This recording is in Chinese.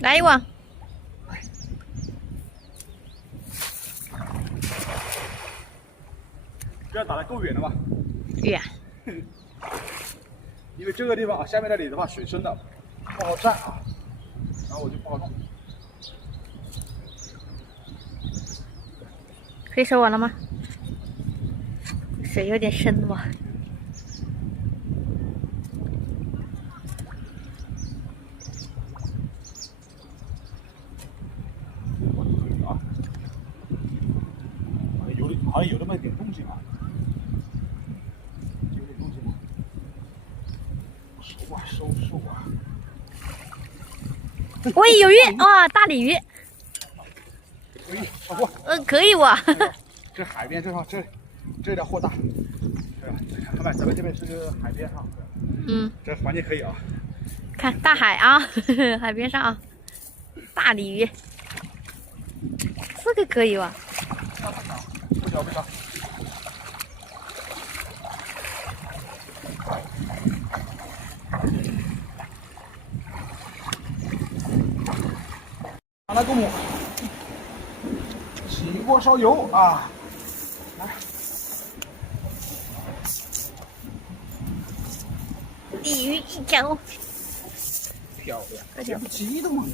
来一网。这打得够远了吧？远。因为这个地方啊，下面这里的话水深的，不好站啊，然后我就不好弄。可以收网了吗？水有点深哇。啊，好像有那么一点动静啊，有点动静吗？收啊收啊！喂，有鱼哇，大鲤鱼。可以，超过。可以哇。这海边这块这点货大，对吧？看看咱们这边是个海边哈。嗯，这环境可以啊。看大海啊，海边上啊，大鲤鱼，这个可以哇。不小不小。拿来公母，起锅烧油啊！来，鲤鱼一条，漂亮，这不激动吗？